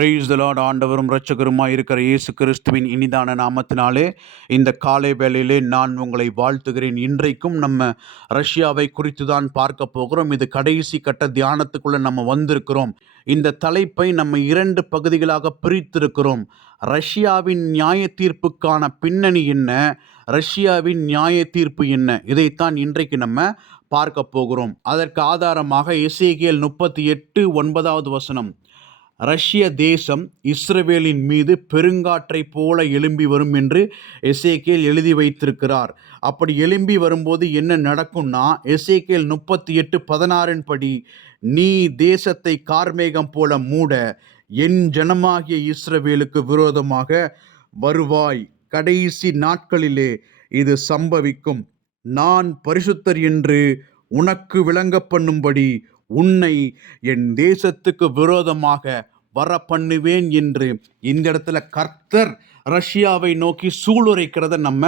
Praise the Lord ஆண்டவரும் இரட்சகருமாய் இருக்கிற இயேசு கிறிஸ்துவின் இனிதான நாமத்தினாலே இந்த காலை வேளையிலே நான் உங்களை வாழ்த்துகிறேன். இன்றைக்கும் நம்ம ரஷ்யாவை குறித்து தான் பார்க்க போகிறோம். இது கடைசி கட்ட தியானத்துக்குள்ளே நம்ம வந்திருக்கிறோம். இந்த தலைப்பை நம்ம இரண்டு பகுதிகளாக பிரித்திருக்கிறோம். ரஷ்யாவின் நியாய தீர்ப்புக்கான பின்னணி என்ன? ரஷ்யாவின் நியாய தீர்ப்பு என்ன? இதைத்தான் இன்றைக்கு நம்ம பார்க்க போகிறோம். அதற்கு ஆதாரமாக இசைகியல் முப்பத்தி எட்டு ஒன்பதாவது வசனம். ரஷ்ய தேசம் இஸ்ரவேலின் மீது பெருங்காற்றை போல எழும்பி வரும் என்று எசேக்கேல் எழுதி வைத்திருக்கிறார். அப்படி எழும்பி வரும்போது என்ன நடக்கும்னா எசேக்கேல் முப்பத்தி எட்டு பதினாறின் படி நீ தேசத்தை கார்மேகம் போல மூட என் ஜனமாகிய இஸ்ரவேலுக்கு விரோதமாக வருவாய். கடைசி நாட்களிலே இது சம்பவிக்கும். நான் பரிசுத்தர் என்று உனக்கு விளங்க பண்ணும்படி உன்னை என் தேசத்துக்கு விரோதமாக வர பண்ணுவேன் என்று இந்த இடத்துல கர்த்தர் ரஷ்யாவை நோக்கி சூளுரைக்கிறத நம்ம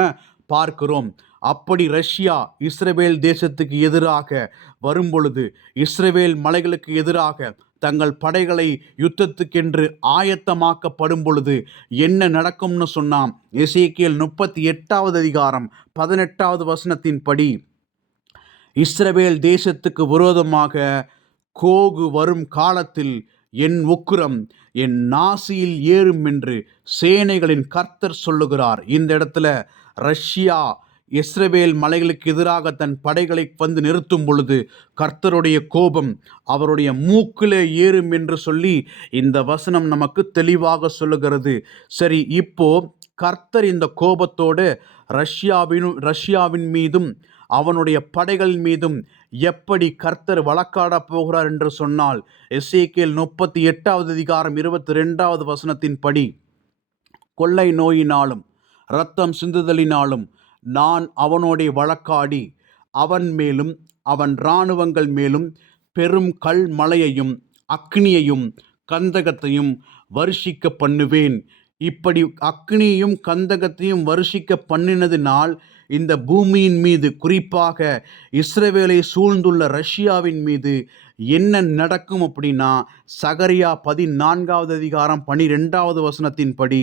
பார்க்கிறோம். அப்படி ரஷ்யா இஸ்ரேவேல் தேசத்துக்கு எதிராக வரும்பொழுது இஸ்ரேவேல் மலைகளுக்கு எதிராக தங்கள் படைகளை யுத்தத்துக்கென்று ஆயத்தமாக்கப்படும் பொழுது என்ன நடக்கும்னு சொன்னால் எசேக்கியல் முப்பத்தி எட்டாவது அதிகாரம் பதினெட்டாவது வசனத்தின்படி இஸ்ரவேல் தேசத்துக்கு விரோதமாக கோகு வரும் காலத்தில் என் உக்குரம் என் நாசியில் ஏறும் என்று சேனைகளின் கர்த்தர் சொல்லுகிறார். இந்த இடத்துல ரஷ்யா இஸ்ரவேல் மலைகளுக்கு எதிராக தன் படைகளை வந்து நிறுத்தும் பொழுது கர்த்தருடைய கோபம் அவருடைய மூக்கிலே ஏறும் என்று சொல்லி இந்த வசனம் நமக்கு தெளிவாக சொல்லுகிறது. சரி இப்போ கர்த்தர் இந்த கோபத்தோடு ரஷ்யாவின் ரஷ்யாவின் மீதும் அவனுடைய படைகள் மீதும் எப்படி கர்த்தர் வழக்காடப் போகிறார் என்று சொன்னால் எஸ்ஏகேல் முப்பத்தி எட்டாவது அதிகாரம் இருபத்தி ரெண்டாவது வசனத்தின் படி கொள்ளை நோயினாலும் இரத்தம் சிந்துதலினாலும் நான் அவனோடைய வழக்காடி அவன் மேலும் அவன் இராணுவங்கள் மேலும் பெரும் கல் மலையையும் அக்னியையும் கந்தகத்தையும் வருஷிக்க பண்ணுவேன். இப்படி அக்னியும் கந்தகத்தையும் வருஷிக்க பண்ணினதினால் இந்த பூமியின் மீது குறிப்பாக இஸ்ரேவேலை சூழ்ந்துள்ள ரஷ்யாவின் மீது என்ன நடக்கும் அப்படின்னா சகரியா பதினான்காவது அதிகாரம் பனிரெண்டாவது வசனத்தின்படி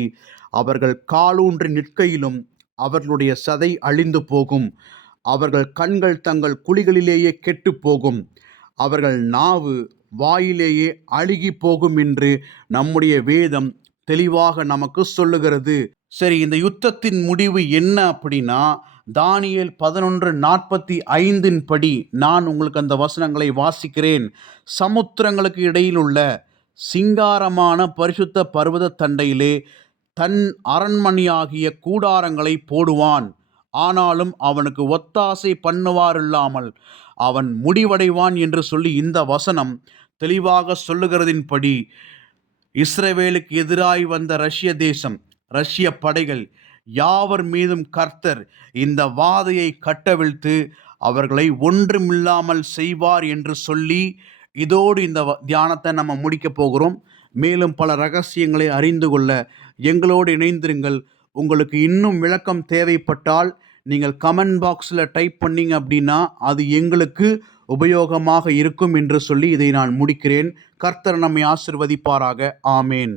அவர்கள் காலூன்றி நிற்கையிலும் அவர்களுடைய சதை அழிந்து போகும். அவர்கள் கண்கள் தங்கள் குழிகளிலேயே கெட்டு போகும். அவர்கள் நாவு வாயிலேயே அழுகி போகும் என்று நம்முடைய வேதம் தெளிவாக நமக்கு சொல்லுகிறது. சரி இந்த யுத்தத்தின் முடிவு என்ன அப்படின்னா தானியல் பதினொன்று நாற்பத்தி ஐந்தின் படி நான் உங்களுக்கு அந்த வசனங்களை வாசிக்கிறேன். சமுத்திரங்களுக்கு இடையில் உள்ள சிங்காரமான பரிசுத்த பர்வத தண்டையிலே தன் அரண்மனையாகிய கூடாரங்களை போடுவான். ஆனாலும் அவனுக்கு ஒத்தாசை பண்ணுவாரில்லாமல் அவன் முடிவடைவான் என்று சொல்லி இந்த வசனம் தெளிவாக சொல்லுகிறதின்படி இஸ்ரேவேலுக்கு எதிராய் வந்த ரஷ்ய தேசம் ரஷ்ய படைகள் யாவர் மீதும் கர்த்தர் இந்த வாதையை கட்டவிழ்த்து அவர்களை ஒன்றுமில்லாமல் செய்வார் என்று சொல்லி இதோடு இந்த தியானத்தை நம்ம முடிக்கப் போகிறோம். மேலும் பல ரகசியங்களை அறிந்து கொள்ள எங்களோடு இணைந்திருங்கள். உங்களுக்கு இன்னும் விளக்கம் தேவைப்பட்டால் நீங்கள் கமெண்ட் பாக்ஸில் டைப் பண்ணிங்க அப்படின்னா அது எங்களுக்கு உபயோகமாக இருக்கும் என்று சொல்லி இதை நான் முடிக்கிறேன். கர்த்தர் நம்மை ஆசிர்வதிப்பாராக. ஆமேன்.